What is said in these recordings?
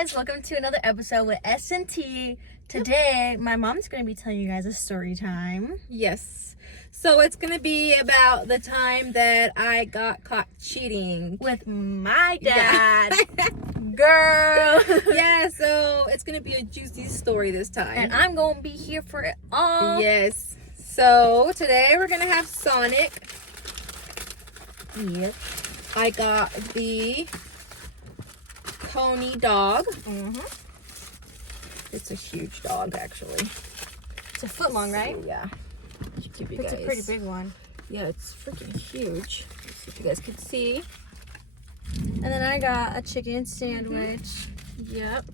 guys, welcome to another episode with S&T. Today, my mom's going to be telling you guys a story time. Yes. So it's going to be about the time that I got caught cheating With my dad. Girl. Yeah, so it's going to be a juicy story this time. And I'm going to be here for it all. Yes. So today we're going to have Sonic. Yep. I got the Coney dog. It's a huge dog, actually. It's a foot long, right? So, yeah. Keep you It's guys. a pretty big one. Yeah, it's freaking huge. Let's see if you guys can see. And then I got a chicken sandwich. Yep.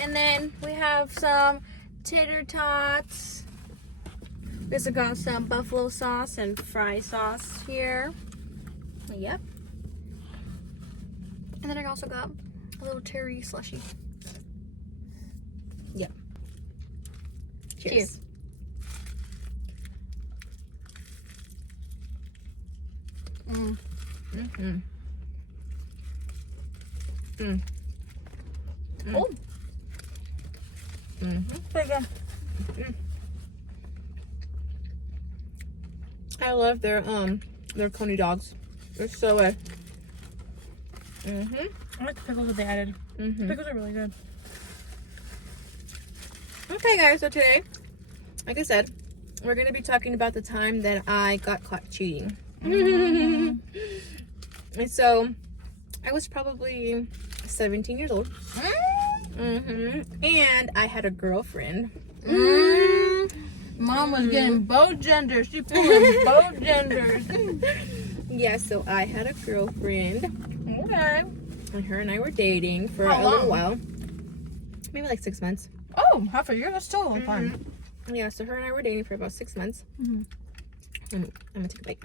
And then we have some tater tots. We also got some buffalo sauce and fry sauce here. Yep. And then I also got a little cherry slushy. Yep. Cheers. Mm. Mm-hmm. Mm. Oh. Mm-hmm. Pretty good. I love their Coney dogs. They're so good. I like the pickles that they added. Pickles are really good. Okay, guys. So today, like I said, we're gonna be talking about the time that I got caught cheating. And so, I was probably 17 years old. And I had a girlfriend. Mom was getting both genders. She pulling both genders. Yeah, so I had a girlfriend. Okay. And her and I were dating for How a little long? while. Maybe like 6 months. Oh, half a year? That's still a long time. Yeah, so her and I were dating for about 6 months. I'm gonna take a bite.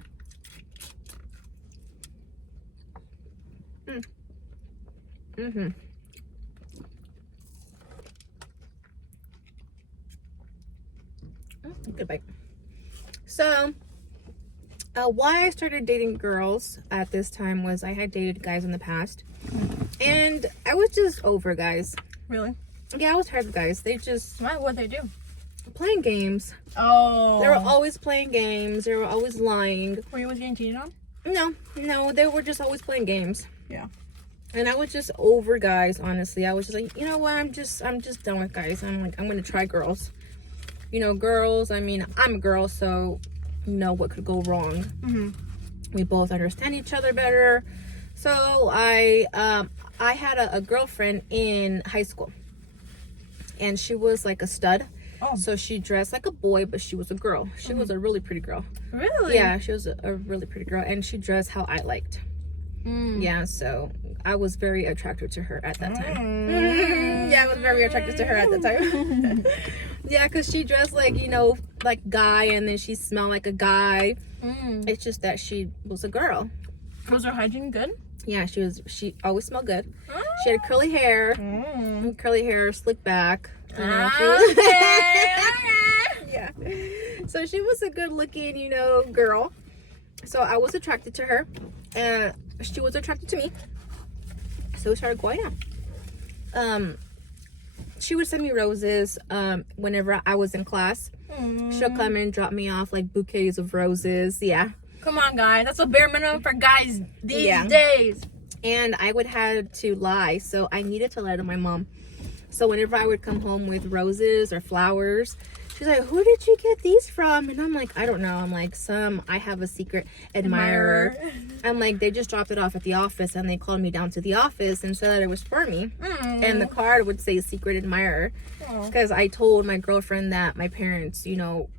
Good bite. So, why I started dating girls at this time was I had dated guys in the past. And I was just over guys. Really? Yeah, I was tired of guys. They just What'd they do? playing games. Oh. They were always playing games. They were always lying. Were you always getting cheated on? No, they were just always playing games. Yeah. And I was just over guys, honestly. I was just like, you know what? I'm just done with guys. I'm like, I'm gonna try girls. You know, girls. I mean, I'm a girl, so you know what could go wrong. We both understand each other better. So I had a girlfriend in high school, and she was like a stud. Oh. So she dressed like a boy, but she was a girl. She was a really pretty girl. Really? Yeah, she was a really pretty girl, and she dressed how I liked. Yeah, so I was very attracted to her at that time. Yeah, I was very attracted to her at that time. Yeah, because she dressed like, you know, like guy, and then she smelled like a guy. It's just that she was a girl. Was her hygiene good? Yeah, she always smelled good. She had curly hair, slick back. You know, she was- yeah. So she was a good looking, you know, girl. So I was attracted to her, and she was attracted to me. So we started going out. She would send me roses whenever I was in class. She'll come and drop me off like bouquets of roses. Yeah. Come on, guys. That's a bare minimum for guys these Yeah. days. And I would have to lie, so I needed to lie to my mom. So whenever I would come home with roses or flowers, she's like, who did you get these from? And I'm like, I don't know. I'm like, I have a secret admirer. I'm like, they just dropped it off at the office, and they called me down to the office and said that it was for me. And the card would say secret admirer, because I told my girlfriend that my parents, you know,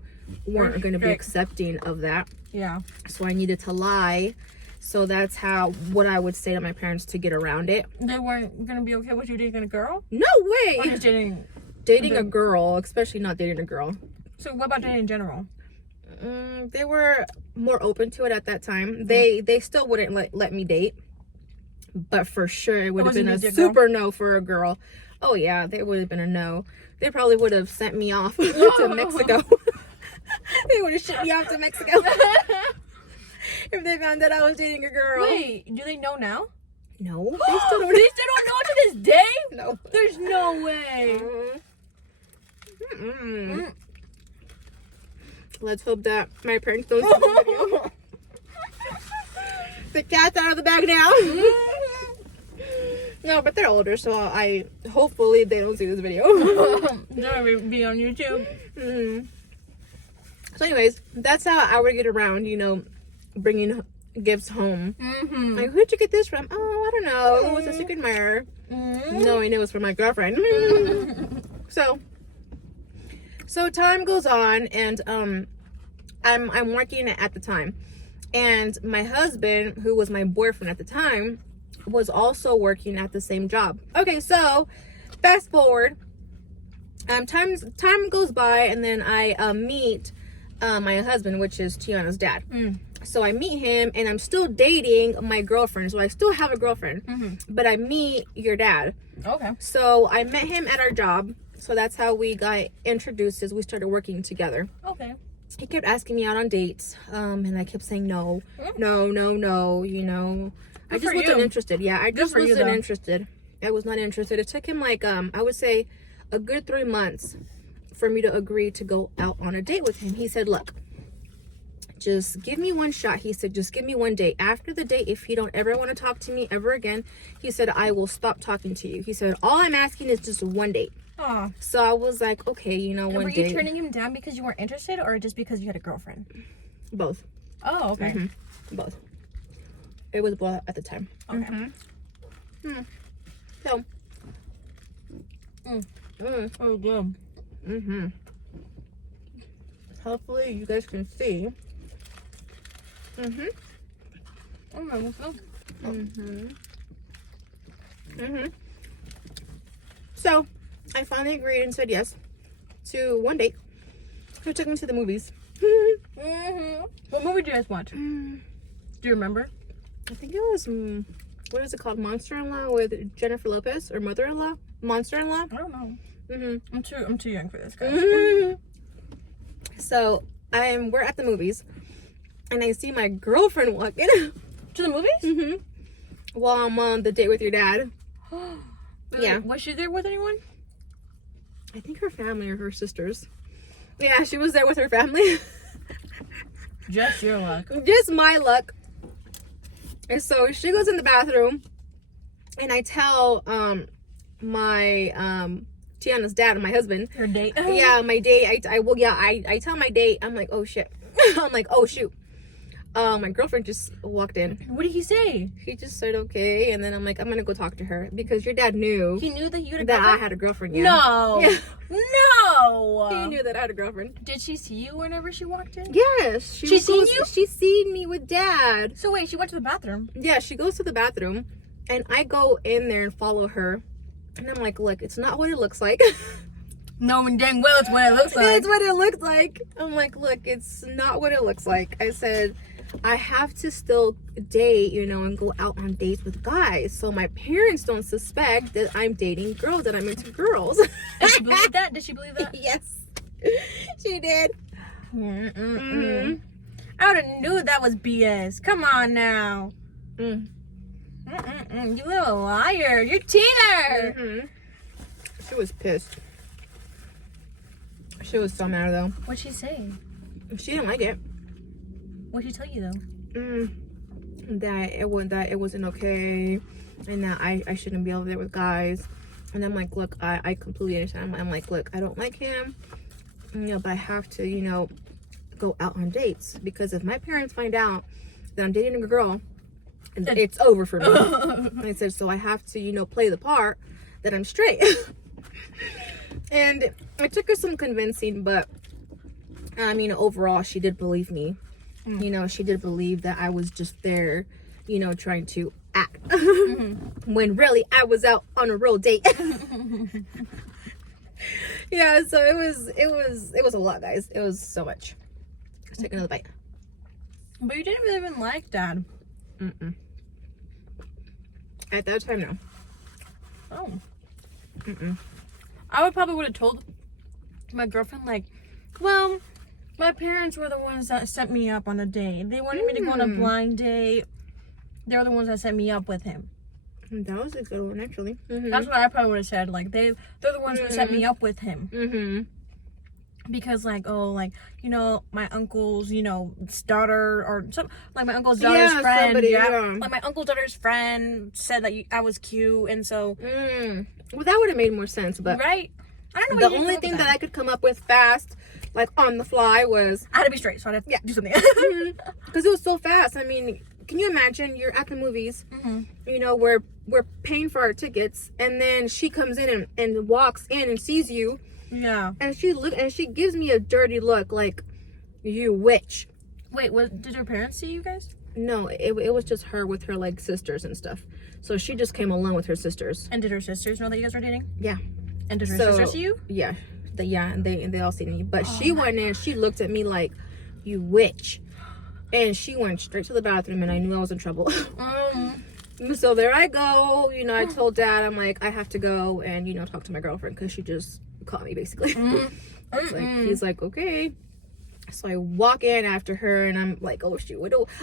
weren't going to be accepting of that. Yeah. So I needed to lie. So that's what I would say to my parents to get around it. They weren't going to be okay with you dating a girl? No way. Or just Dating a girl, especially not dating a girl. So what about dating in general? They were more open to it at that time. They still wouldn't let me date, but for sure it would have been a super no for a girl. Oh yeah, they would have been a no. They probably would have sent me off to Mexico. They would have shipped me off to Mexico. if they found that I was dating a girl. Wait, do they know now? No, they still don't. They still don't know this day? No. There's no way. Let's hope that my parents don't see the video. The cat's out of the bag now. No, but they're older, so I hopefully they don't see this video. They'll be on YouTube. So anyways, that's how I would get around, you know, bringing gifts home. Like, who'd you get this from? Oh, I don't know. It was a secret admirer. Knowing it was from my girlfriend. So time goes on, and I'm working at the time, and my husband, who was my boyfriend at the time, was also working at the same job. Okay, so fast forward, time goes by, and then I meet my husband, which is Tiana's dad. So I meet him, and I'm still dating my girlfriend, so I still have a girlfriend, but I meet your dad. Okay. So I met him at our job, so that's how we got introduced, as we started working together. Okay. He kept asking me out on dates, and I kept saying no, you know. I just wasn't interested. Yeah, I just wasn't interested. I was not interested. It took him like, I would say a good 3 months for me to agree to go out on a date with him. He said, look, just give me one shot. He said, just give me one date. After the date, if you don't ever want to talk to me ever again, he said, I will stop talking to you. He said, all I'm asking is just one date. So I was like, okay, you know, one date. Were you turning him down because you weren't interested, or just because you had a girlfriend? Both. Oh, okay. Both. It was both at the time. Okay. So. Oh, good. Hopefully you guys can see. So I finally agreed and said yes to one date. He took me to the movies. What movie did you guys watch? Do you remember? I think it was, what is it called? Monster-in-Law with Jennifer Lopez, or Mother-in-Law? Monster-in-Law? I don't know. I'm too young for this, guys. So we're at the movies, and I see my girlfriend walk in. To the movies? While I'm on the date with your dad. Yeah. Was she there with anyone? I think her family or her sisters. Yeah, she was there with her family. Just your luck. Just my luck. And so she goes in the bathroom, and I tell my Tiana's dad and my husband. Her date? Yeah, my date. I tell my date. I'm like, oh shit. I'm like, oh shoot. My girlfriend just walked in. What did he say? He just said okay, and then I'm like, I'm gonna go talk to her, because your dad knew. He knew that you had a that girlfriend? I had a girlfriend. Yeah. No. Yeah. No. He knew that I had a girlfriend. Did she see you whenever she walked in? Yes. She seen you? She seen me with dad. So wait, she went to the bathroom. Yeah, she goes to the bathroom, and I go in there and follow her, and I'm like, look, it's not what it looks like. Knowing dang well it's what it looks like. It's what it looks like. I'm like, look, it's not what it looks like. I said, I have to still date, you know, and go out on dates with guys, so my parents don't suspect that I'm dating girls, that I'm into girls. Did she believe that? Did she believe that? Yes, she did. I would have knew that was BS. Come on now. You little liar. You're Tina. She was pissed. She was so mad though. What'd she say? She didn't like it. What'd she tell you though? That it wasn't okay, and that I shouldn't be over there with guys. And I'm like, look, I completely understand. I'm like, look, I don't like him, you know, but I have to, you know, go out on dates, because if my parents find out that I'm dating a girl, it's over for me. And I said, so I have to, you know, play the part that I'm straight. And it took her some convincing, but I mean, overall, she did believe me. You know, she did believe that I was just there, you know, trying to act. When really I was out on a real date. Yeah, so it was a lot, guys. It was so much. Let's take another bite. But you didn't even like Dad. At that time, no. Oh. I would have told my girlfriend, like, well, my parents were the ones that set me up on a date. They wanted me to go on a blind date. They're the ones that set me up with him. That was a good one, actually. That's what I probably would have said. Like, they're the ones who set me up with him. Because, like, my uncle's, daughter, or some, like, my uncle's daughter's friend. Like, my uncle's daughter's friend said that I was cute, and so. Well, that would have made more sense, but. Right? I don't know. The only thing that I could come up with fast, like, on the fly was. I had to be straight, so I had to do something. Because it was so fast. I mean, can you imagine? You're at the movies, we're paying for our tickets, and then she comes in and walks in and sees you. Yeah. And she gives me a dirty look, like, you witch. Wait, did her parents see you guys? No, it was just her with her, like, sisters and stuff. So she just came alone with her sisters. And did her sisters know that you guys were dating? Yeah. And did her sisters see you? Yeah. And they all seen me. But she went in, she looked at me like, you witch. And she went straight to the bathroom, and I knew I was in trouble. So there I go. I told Dad, I'm like, I have to go and, talk to my girlfriend, because she just caught me, basically. He's like, okay. So I walk in after her, and I'm like, oh shoot,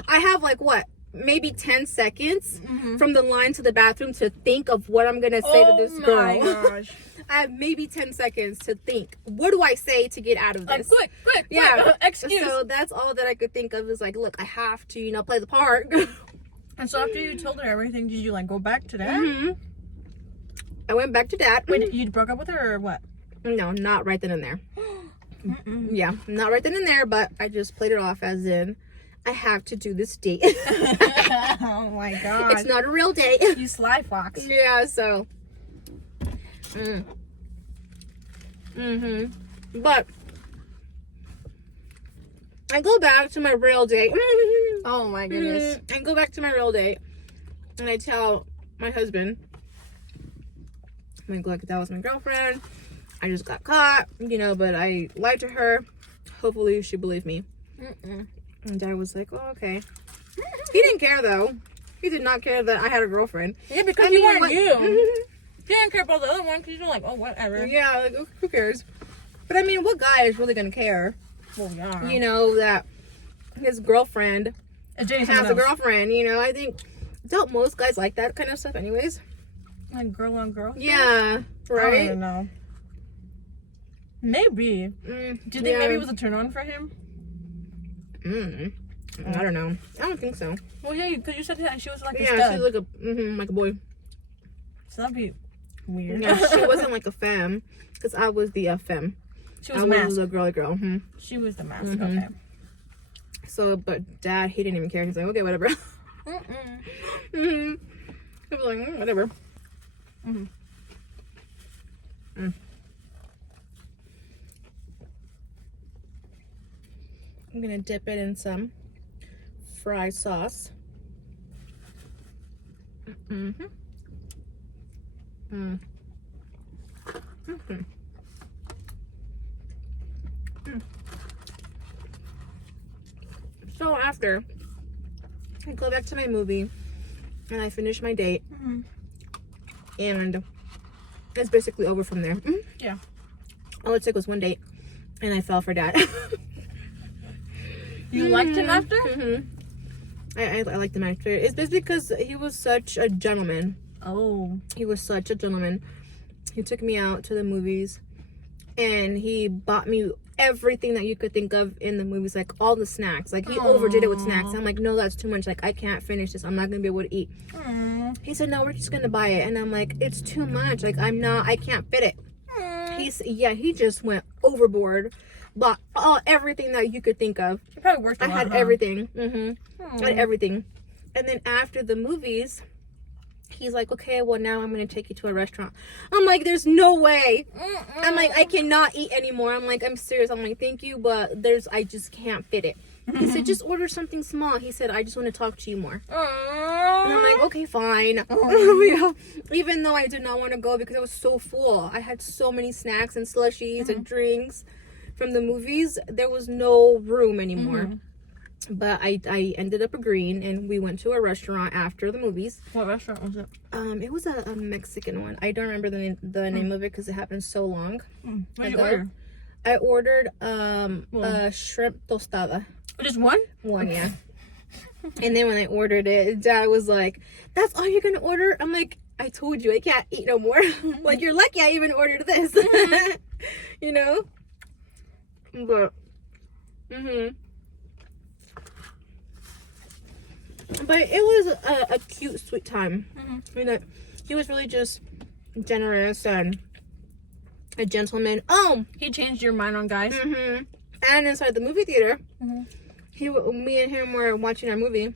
I have, like, what, maybe 10 seconds from the line to the bathroom to think of what I'm gonna say to this girl. Oh my gosh. I have maybe 10 seconds to think, what do I say to get out of this? Like, quick, yeah. Excuse. So that's all that I could think of, is like, look, I have to, play the part. And so after you told her everything, did you, like, go back to Dad? I went back to Dad. Wait, you broke up with her, or what? No, not right then and there. Yeah, not right then and there, but I just played it off as in, I have to do this date. Oh my god. It's not a real date. You sly fox. Yeah, so. But I go back to my real date. Oh my goodness. I go back to my real date, and I tell my husband, I'm like, look, that was my girlfriend. I just got caught, but I lied to her. Hopefully she believed me. And Dad was like, oh, okay. He didn't care, though. He did not care that I had a girlfriend. Yeah, because you weren't you. He didn't care about the other one, because you're like, oh, whatever. Yeah, like, who cares? But I mean, what guy is really going to care? Well, yeah. That his girlfriend has a girlfriend, I think, don't most guys like that kind of stuff anyways? Like girl on girl? Yeah, right? I don't know. Maybe. Do you think maybe it was a turn on for him? I don't know. I don't think so. Well, yeah, because you said that she was like a stud. stud. She's like like a boy. So that'd be weird. Yeah, she wasn't like a femme, because I was the femme. She was I was a girly girl. She was the mask. Okay. So, but Dad, he didn't even care. He's like, okay, whatever. He was like, whatever. I'm gonna dip it in some fry sauce. So after I go back to my movie and I finish my date, and it's basically over from there. Yeah. All it took was one date, and I fell for Dad. You liked him after? I liked him after. It's basically because he was such a gentleman. Oh. He was such a gentleman. He took me out to the movies, and he bought me everything that you could think of in the movies, like all the snacks. Like, he overdid it with snacks. I'm like, no, that's too much. Like, I can't finish this. I'm not gonna be able to eat. He said, no, we're just gonna buy it. And I'm like, it's too much. Like, I can't fit it. He just went overboard. Bought everything that you could think of. It probably worked a lot, had everything. I had everything. And then after the movies, he's like, okay, well, now I'm going to take you to a restaurant. I'm like, there's no way. I'm like, I cannot eat anymore. I'm like, I'm serious. I'm like, thank you, but I just can't fit it. He said, just order something small. He said, I just want to talk to you more. And I'm like, okay, fine. Even though I did not want to go because I was so full. I had so many snacks and slushies and drinks from the movies. There was no room anymore. But I ended up agreeing, and we went to a restaurant after the movies. What restaurant was it? It was a Mexican one. I don't remember the name of it because it happened so long. What did you order? I ordered a shrimp tostada. Just one? One, yeah. And then when I ordered it, Dad was like, "That's all you're gonna order?" I'm like, "I told you I can't eat no more." Like, you're lucky I even ordered this. You know? But but it was a cute, sweet time. You know, he was really just generous and a gentleman. Oh, he changed your mind on guys. And inside the movie theater, me and him were watching our movie,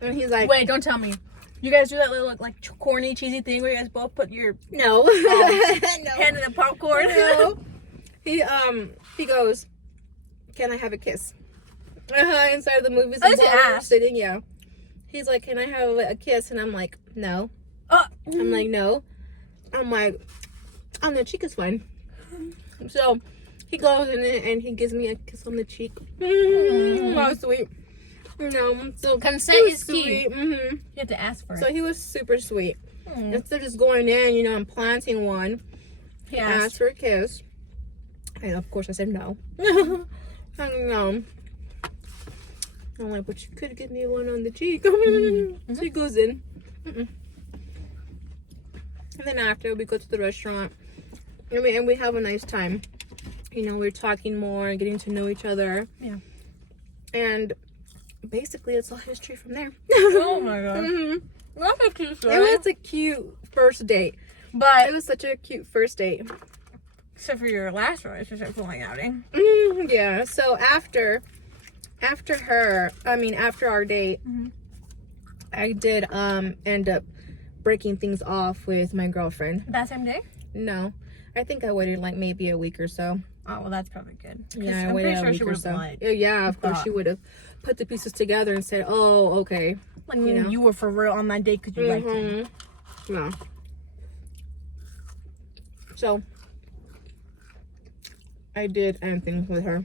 and he's like, "Wait, don't tell me. You guys do that little like corny, cheesy thing where you guys both put your no, hand in the popcorn?" No. He goes, "Can I have a kiss?" Inside the movie, sitting, yeah. He's like, "Can I have a kiss?" And I'm like, "No." I'm like, "No." I'm like, "On the cheek is fine." So he goes and he gives me a kiss on the cheek. How sweet. You know, so consent is key. You have to ask for it. So he was super sweet. Instead of just going in, you know, and planting one, he asked for a kiss. And of course I said no. I know. I'm like, "But you could give me one on the cheek." So he goes in. And then after, we go to the restaurant. And we have a nice time. You know, we're talking more, getting to know each other. Yeah. And basically, it's all history from there. Oh my god. That's a cute story. It was a cute first date. But it was such a cute first date. Except for your last relationship going outing. Yeah. So after our date, I did end up breaking things off with my girlfriend. That same day? No. I think I waited like maybe a week or so. Oh, well, that's probably good. Yeah, I'm pretty sure she would have lied. Yeah, of course she would have put the pieces together and said, "Oh, okay." Like, you know, you were for real on that date because you liked him. Yeah. So I did end things with her,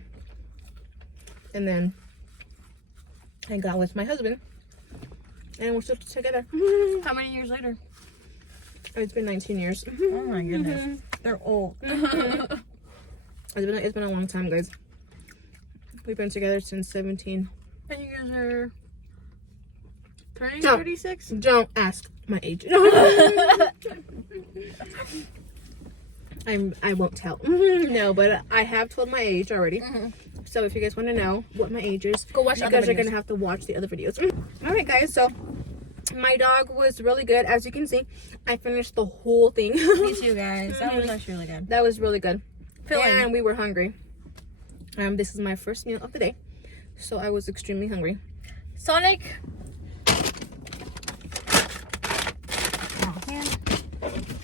and then I got with my husband, and we're still together. How many years later? It's been 19 years. Oh my goodness. They're old. It's been a long time, guys. We've been together since 17. And you guys are turning 36? Don't ask my age. I won't tell. No, but I have told my age already. So if you guys want to know what my age is, go watch. You guys are gonna have to watch the other videos. All right, guys. So my dog was really good. As you can see, I finished the whole thing. Me too, guys. That was actually really good. That was really good. Filling. And we were hungry. This is my first meal of the day, so I was extremely hungry. Sonic.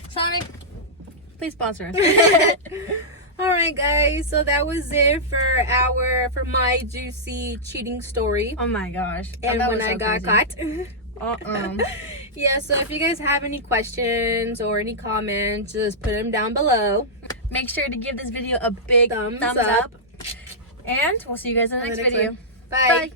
Sonic, please sponsor us. All right, guys. So that was it for my juicy cheating story. Oh my gosh! And when I got caught. Yeah. So if you guys have any questions or any comments, just put them down below. Make sure to give this video a big thumbs up. And we'll see you guys in the next video. Bye.